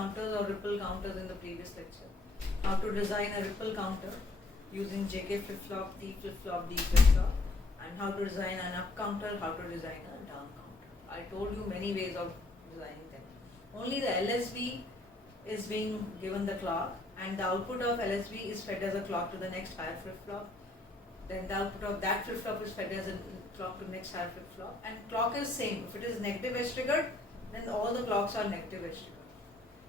counters or ripple counters in the previous lecture. How to design a ripple counter using JK flip-flop, T flip-flop, D flip-flop, and how to design an up counter, how to design a down counter. I told you many ways of designing them. Only the LSB is being given the clock, and the output of LSB is fed as a clock to the next higher flip-flop. Then the output of that flip-flop is fed as a clock to the next higher flip-flop. And clock is same. If it is negative edge triggered, then all the clocks are negative edge triggered.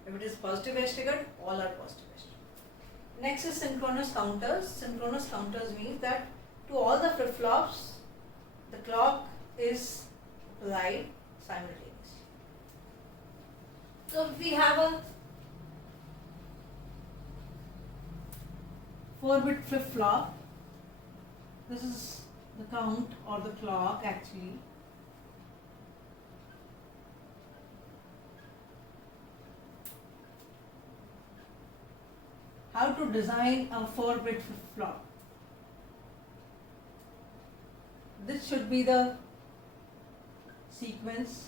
If it is positive edge triggered, all are positive edge triggered. Next is synchronous counters. Synchronous counters means that to all the flip-flops, the clock is applied simultaneously. So if we have a 4-bit flip-flop, this is the count or the clock actually. How to design a 4-bit flip-flop. This should be the sequence.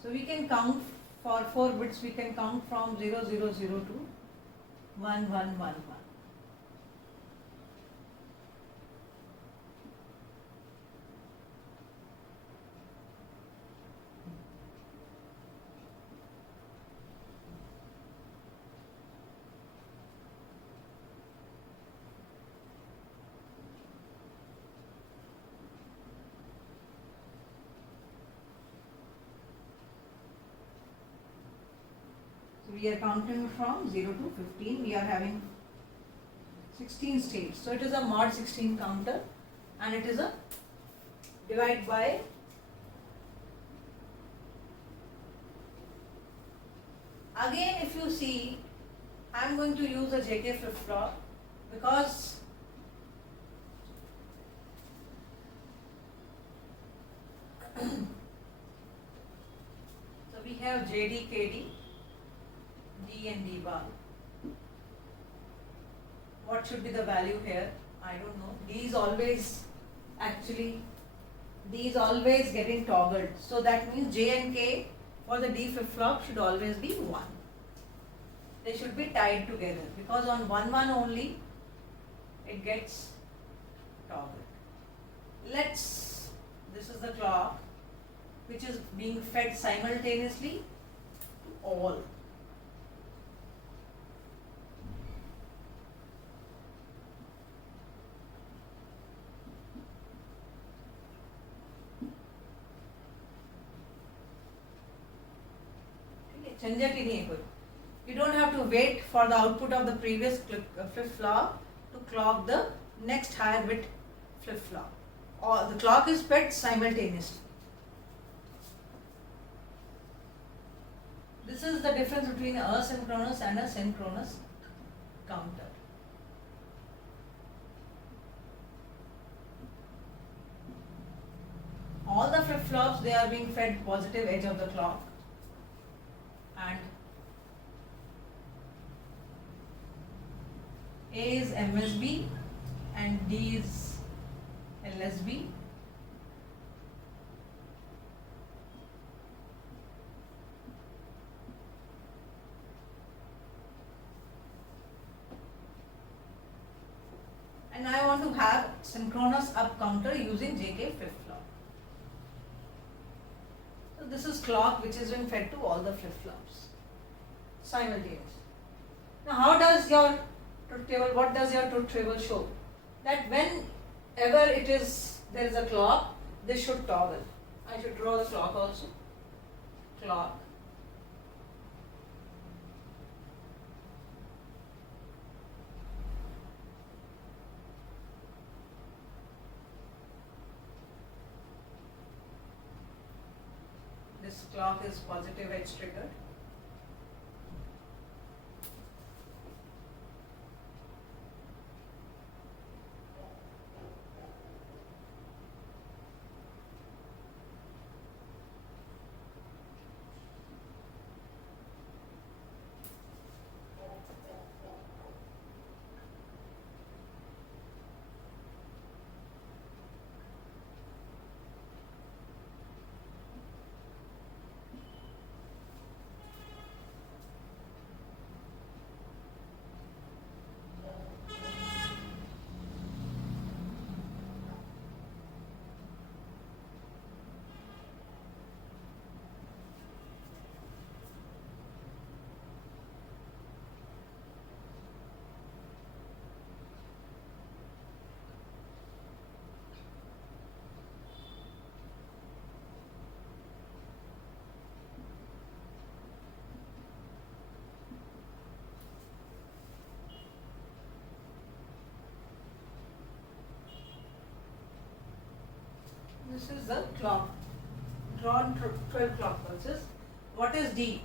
So we can count for 4 bits, we can count from 0000 to 1111. We are counting from 0 to 15. We are having 16 states. So it is a mod 16 counter, and it is a divide by again. If you see, I am going to use a JK flip-flop because so we have JD, KD, D and D bar. What should be the value here? I don't know. D is always getting toggled. So that means J and K for the D flip-flop should always be 1. They should be tied together because on 1 1 only it gets toggled. This is the clock which is being fed simultaneously to all. झंझट ही नहीं है कोई. You don't have to wait for the output of the previous flip-flop to clock the next higher bit flip-flop. Or the clock is fed simultaneously. This is the difference between a asynchronous and a synchronous counter. All the flip-flops, they are being fed positive edge of the clock, and A is MSB and D is LSB. And I want to have synchronous up counter using JK flip-flop. So this is clock which is being fed to all the flip-flops simultaneously. Now how does your truth table, what does your truth table show? That whenever there is a clock, this should toggle. I should draw the clock also. Clock. This clock is positive edge triggered. This is the clock. Drawn 12 clock pulses. What is D?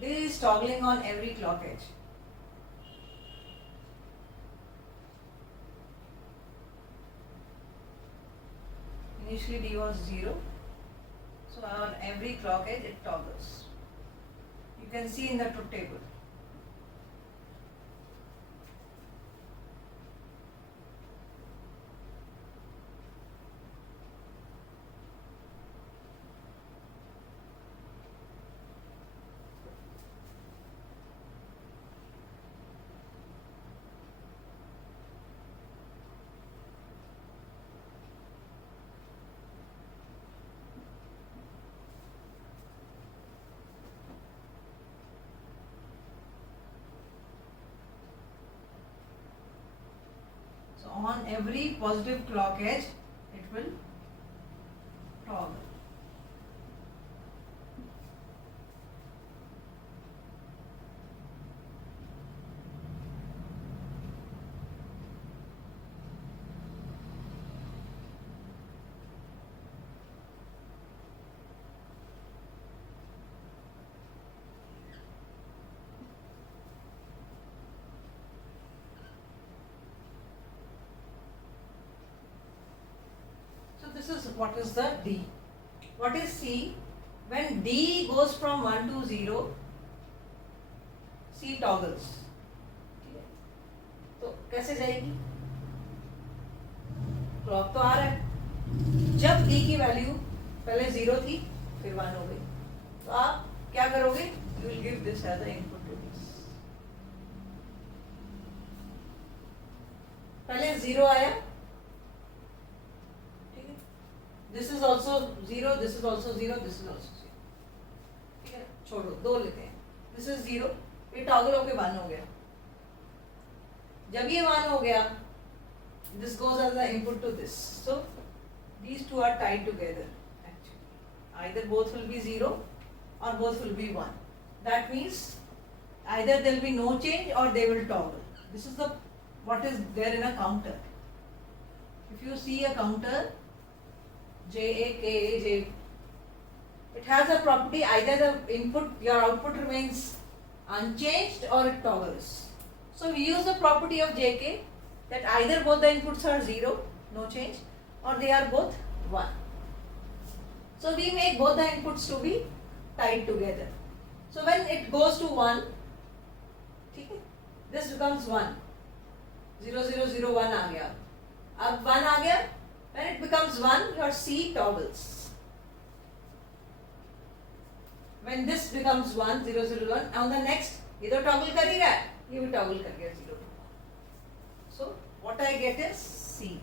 D is toggling on every clock edge. Initially D was 0. So on every clock edge it toggles. You can see in the truth table. So on every positive clock edge, it will toggle. This is what is the D. What is C? When D goes from 1 to 0, C toggles. तो कैसे जाएगी? Clock तो आ रहा है. जब D की value पहले 0 थी, फिर 1 हो गई, तो आप क्या करोगे? You will give this as an input to this. पहले 0 आया. This is also 0, this is also 0, this is also 0. ठीक है, छोड़ो, दो लेते हैं. This is 0, ये टॉगल होके 1 हो गया. जब ये 1 हो गया, this goes as the input to this. So these two are tied together actually. Either both will be 0 or both will be 1. That means either there will be no change or they will toggle. This is the what is there in a counter. If you see a counter JAK, it has a property either the input, your output remains unchanged or it toggles. So we use the property of JK that either both the inputs are 0, no change, or they are both 1. So we make both the inputs to be tied together. So when it goes to 1, this becomes 1. 0, 0, 0, 1 आ गया. अब 1 आ गया. When it becomes 1, your C toggles. When this becomes 1, 0, 0, 1, on the next, ये तो toggle कर ही रहा है, ये भी toggle कर गया 0 to 1. So what I get is C.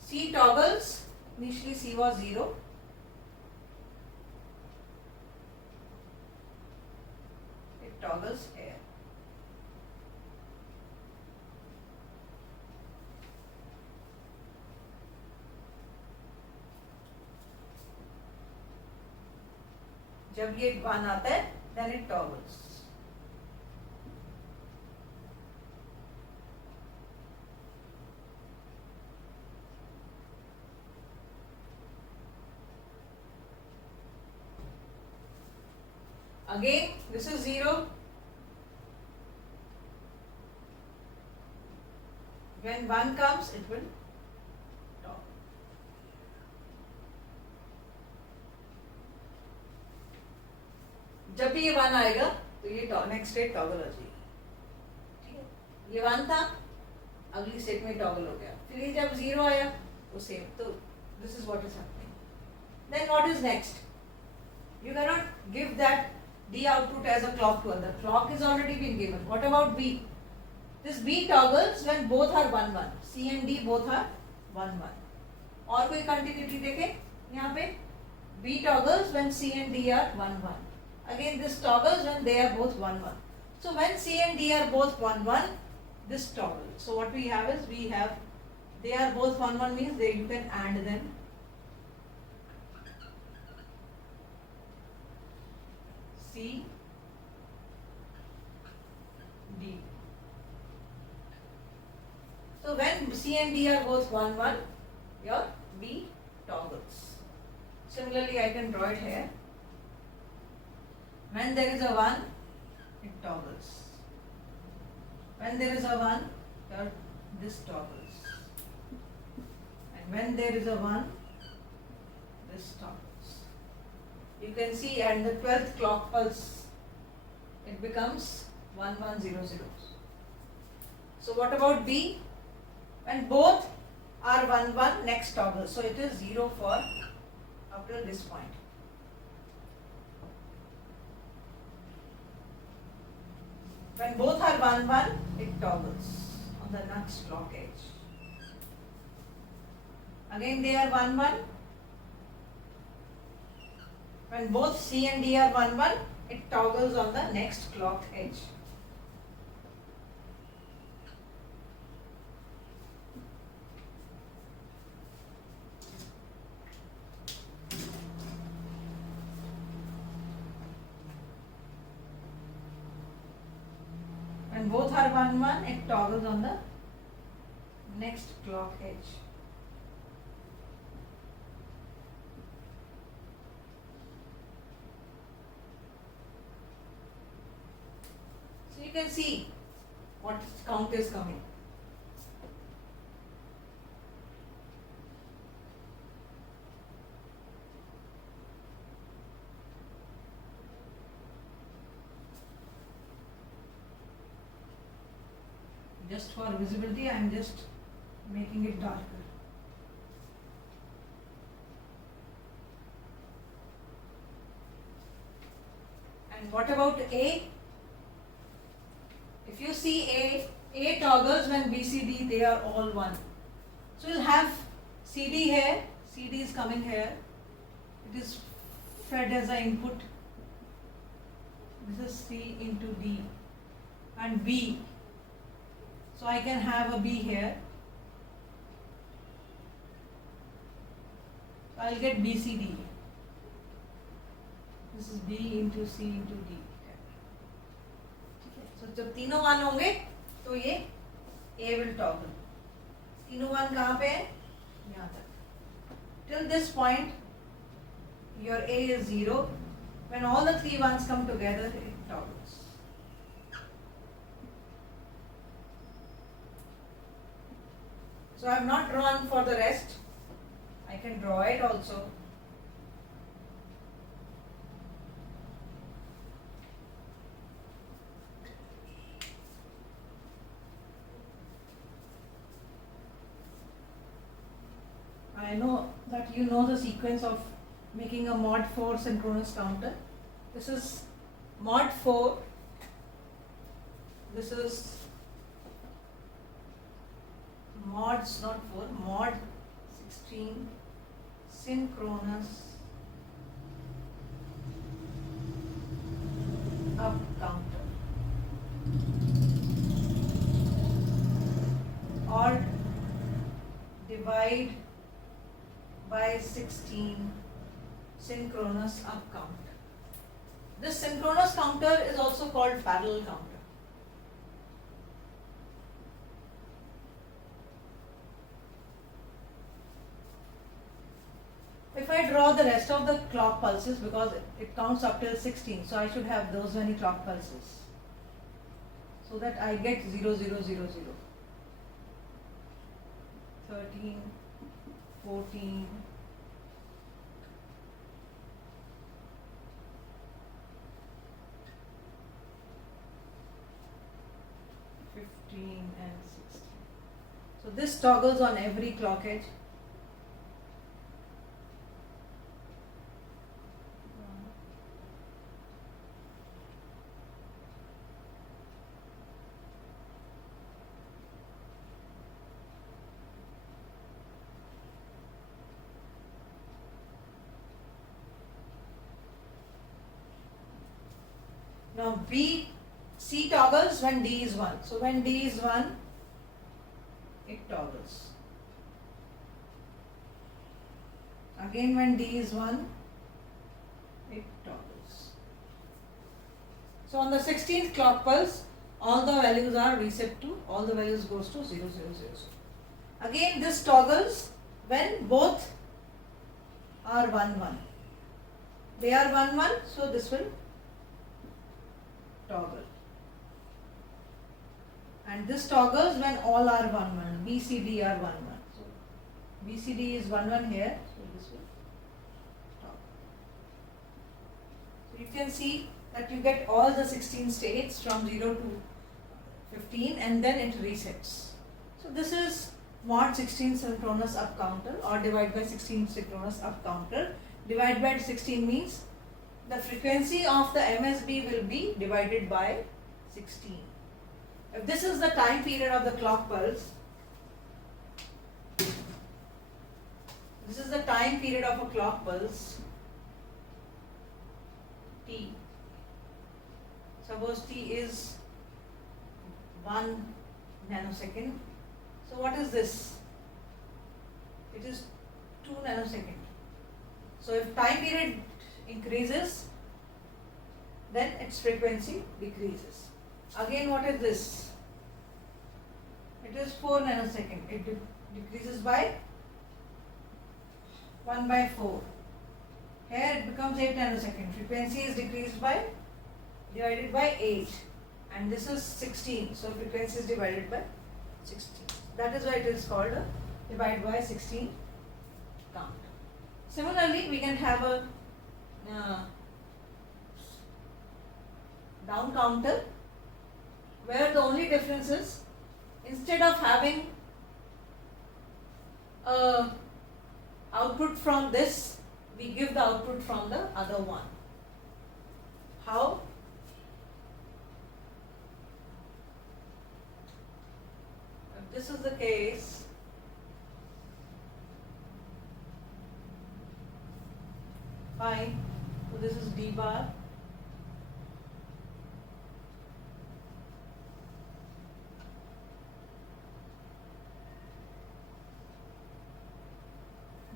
C toggles. Initially C was 0. It toggles here. जब ये 1 आता है, then it toggles. Again, this is 0. When 1 comes, it will toggle. जब भी ये 1 आएगा तो ये नेक्स्ट स्टेट टॉगल हो जाएगी. ठीक है, ये 1 था, अगली स्टेट में टॉगल हो गया. फिर ये जब 0 आया वो सेम. तो this is what is happening. Then what is next? You cannot give that D output as a clock to other. Clock is already been given. What about B? This B toggles when both are 1 1. C and D both are 1 1. और कोई continuity देखें यहाँ पे. B toggles when C and D are 1 1. Again this toggles when they are both 1 1. So when C and D are both 1 1, this toggles. So what we have is they are both 1 1 means you can AND them. C D. So when C and D are both 1, 1, your B toggles. Similarly, I can draw it here. When there is a 1, it toggles. When there is a 1, this toggles. And when there is a 1, this toggles. You can see at the 12th clock pulse, it becomes 1, 1, 0, 0. So what about B? When both are 1, 1, next toggle. So it is 0 for up till this point. When both are 1, 1, it toggles on the next clock edge. Again they are 1, 1. When both C and D are 1, 1, it toggles on the next clock edge. When both are 1, 1, it toggles on the next clock edge. So you can see what count is coming. Just for visibility, I am just making it darker. And what about A? If you see A toggles when BCD, they are all 1. So you'll have CD here, CD is coming here, it is fed as an input. This is C into D and B. So I can have a B here. So I'll get BCD. This is B into C into D. So जब तीनों 1 होंगे तो ये A will toggle. तीनों 1 कहाँ पे है? यहाँ तक. Till this point, your A is 0. When all the 3 1s come together, it toggles. So I have not drawn for the rest. I can draw it also. I know that you know the sequence of making a mod 4 synchronous counter. This is mod 4. This is mods, not 4, mod 16 synchronous up counter. Alt divide by 16 synchronous up counter. This synchronous counter is also called parallel counter. If I draw the rest of the clock pulses, because it counts up till 16, so I should have those many clock pulses, so that I get 0, 0, 0, 0, 13, 14, 15 and 16. So this toggles on every clock edge. Now C toggles when D is 1. So when D is 1, it toggles. Again when D is 1, it toggles. So on the 16th clock pulse, all the values are reset to, all the values goes to 0, 0, 0, 0. Again this toggles when both are 1, 1. They are 1, 1, so this will toggle. And this toggles when all are 1, 1. B, C, D are 1, 1. So B, C, D is 1, 1 here, so this will toggle. So you can see that you get all the 16 states from 0 to 15 and then it resets. So this is mod 16 synchronous up counter or divide by 16 synchronous up counter. Divide by 16 means the frequency of the MSB will be divided by 16. If this is the time period of the clock pulse, this is the time period of a clock pulse, T. Suppose T is 1 nanosecond. So what is this? It is 2 nanosecond. So if time period increases, then its frequency decreases. Again, what is this? It is 4 nanosecond. It decreases by 1 by 4. Here it becomes 8 nanosecond. Frequency is decreased by divided by 8. And this is 16. So frequency is divided by 16. That is why it is called a divide by 16 count. Similarly, we can have a down counter where the only difference is instead of having output from this, we give the output from the other one. How? If this is the case, fine. So this is D bar.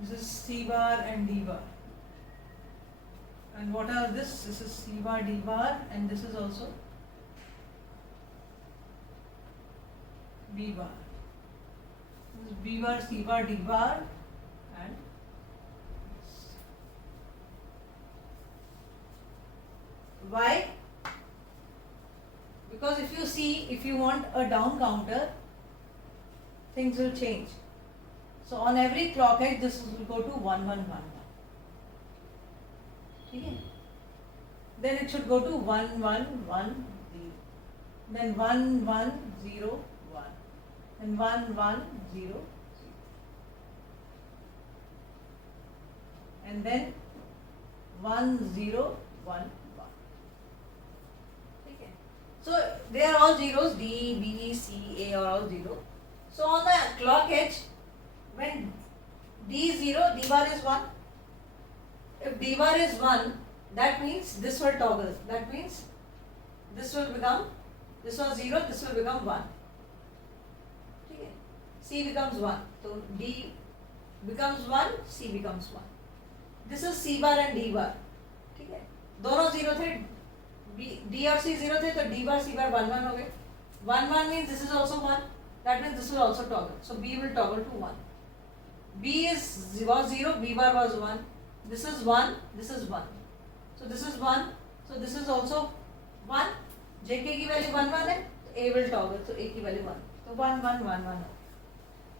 This is C bar and D bar. And what are this? This is C bar, D bar, and this is also B bar. This is B bar, C bar, D bar, and this. Why? Because if you see, if you want a down counter, things will change. So on every clock edge, this will go to 1, 1, 1, 1. Okay. Then it should go to 1, 1, 1, 0. Then 1, 1, 0, 1. Then 1, 1, 0, 0. And then 1, 0, 1, 1. Okay. So they are all zeros. D, B, C, A are all 0. So on the clock edge, when D is 0, D bar is 1. If D bar is 1, that means this will toggle. That means this will become, this was 0, this will become 1. Okay. C becomes 1. So D becomes 1, C becomes 1. This is C bar and D bar. Okay. दोनों 0 थे, D और C 0 थे, तो D bar, C bar 1, 1 हो गए. 1, 1 means this is also 1. That means this will also toggle. So B will toggle to 1. B was 0, B bar was 1. This is 1, this is 1. So this is 1, so this is also 1. JK की value 1, 1 है, so A will toggle, so A की value 1. So 1, 1, 1, 1.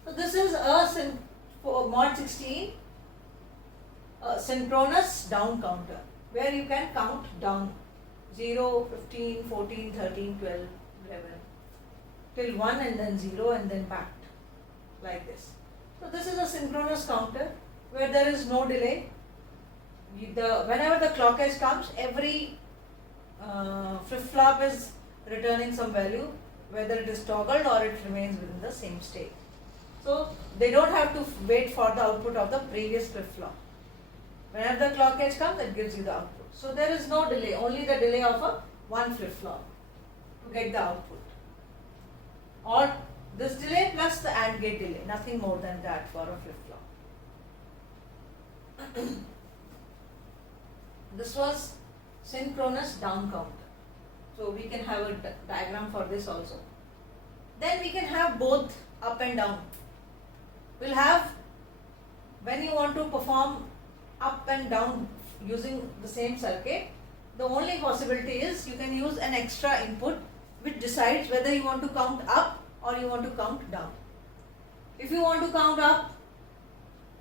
So this is a for mod 16 synchronous down counter, where you can count down 0, 15, 14, 13, 12, 11, till 1 and then 0 and then back, like this. So this is a synchronous counter where there is no delay. Whenever the clock edge comes, every flip-flop is returning some value, whether it is toggled or it remains within the same state. So they don't have to wait for the output of the previous flip-flop. Whenever the clock edge comes, it gives you the output. So there is no delay, only the delay of a one flip-flop to get the output. Or this delay plus the AND gate delay, nothing more than that for a flip-flop. This was synchronous down counter. So we can have a diagram for this also. Then we can have both up and down. We'll have, when you want to perform up and down using the same circuit, the only possibility is you can use an extra input which decides whether you want to count up or you want to count down. If you want to count up,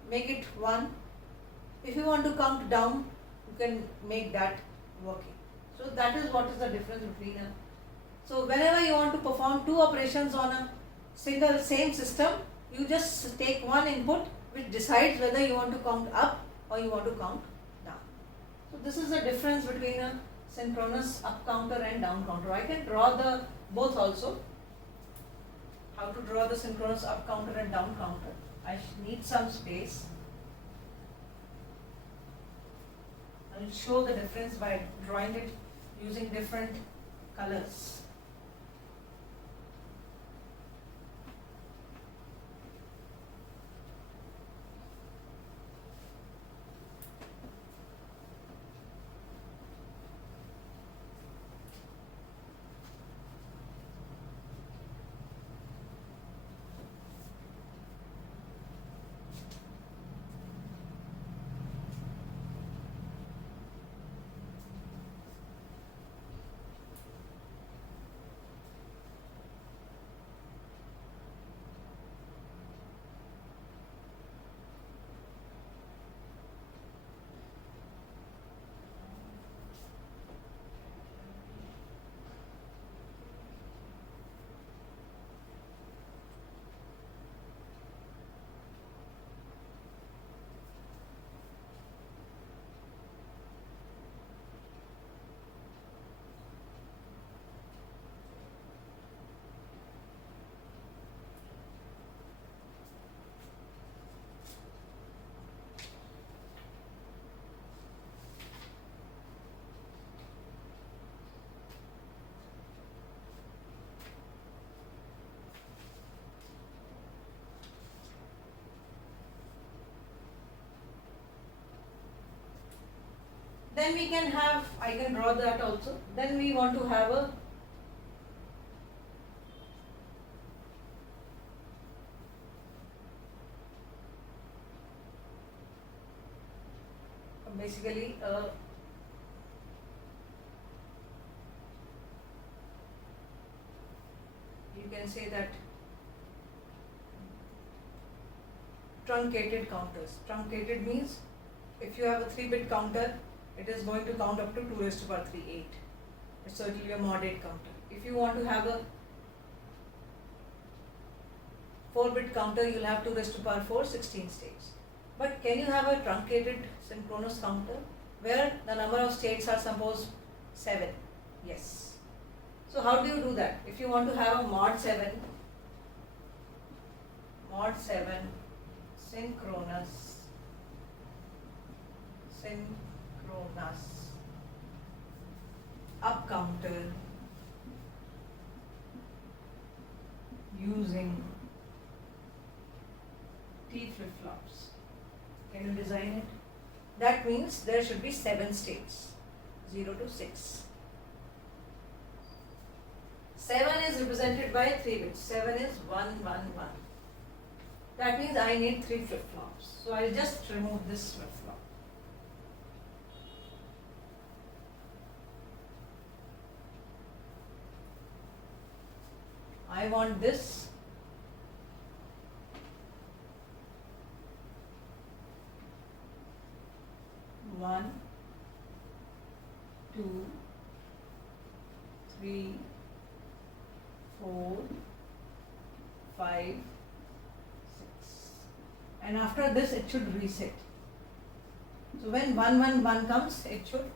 make it 1. If you want to count down, you can make that working. So that is what is the difference between a. So whenever you want to perform 2 operations on a same system, you just take one input which decides whether you want to count up or you want to count down. So this is the difference between a synchronous up counter and down counter. I can draw the both also. How to draw the synchronous up counter and down counter. I need some space. I will show the difference by drawing it using different colors. Then we can have, I can draw that also. Then we want to have a basically you can say that truncated counters. Truncated means if you have a 3-bit counter, it is going to count up to 2 raised to power 3, 8. So it will be a mod 8 counter. If you want to have a 4-bit counter, you will have 2 raised to power 4, 16 states. But can you have a truncated synchronous counter where the number of states are suppose 7? Yes. So how do you do that? If you want to have a mod 7 synchronous up counter using T flip-flops. Can you design it? That means there should be 7 states, 0 to 6. 7 is represented by 3 bits. 7 is 1, 1, 1. That means I need 3 flip-flops. So I will just remove this flip-flop. I want this. One, 2, 3, 4, 5, 6. And after this it should reset. So when 1, 1, 1 comes, it should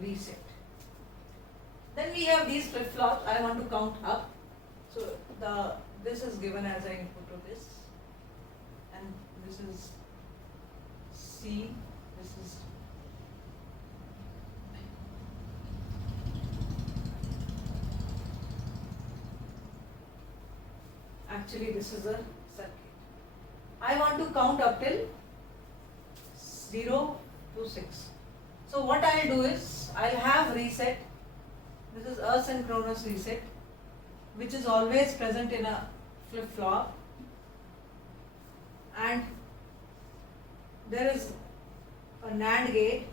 reset. Then we have these flip-flops. I want to count up. So this is given as an input to this, and this is C, this is actually this is a circuit. I want to count up till 0 to 6. So what I'll do is I'll have reset This is asynchronous reset, which is always present in a flip-flop, and there is a NAND gate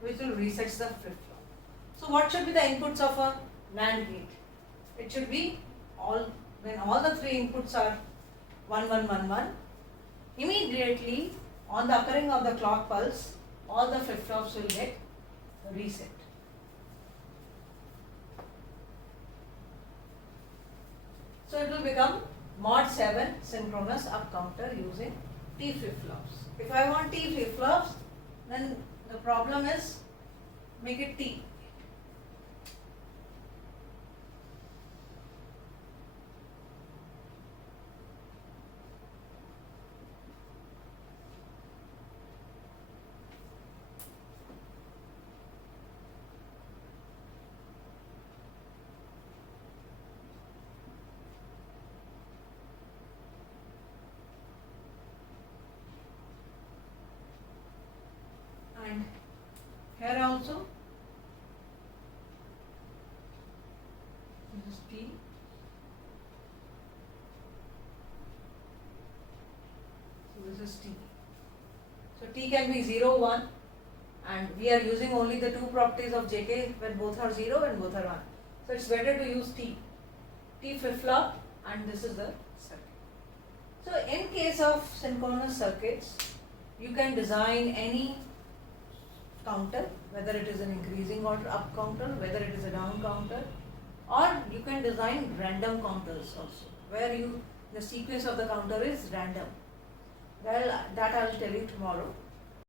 which will reset the flip-flop. So what should be the inputs of a NAND gate? It should be when all the three inputs are 1, 1, 1, 1, immediately on the occurring of the clock pulse, all the flip-flops will get reset. So it will become mod 7 synchronous up counter using T flip-flops. If I want T flip-flops, then the problem is make it T. And here also this is T, so this is T. So T can be 0, 1, and we are using only the two properties of JK when both are 0 and both are 1. So it's better to use T. T flip-flop, and this is the circuit. So in case of synchronous circuits, you can design any counter, whether it is an increasing order up counter, whether it is a down counter, or you can design random counters also, where the sequence of the counter is random. Well, that I will tell you tomorrow.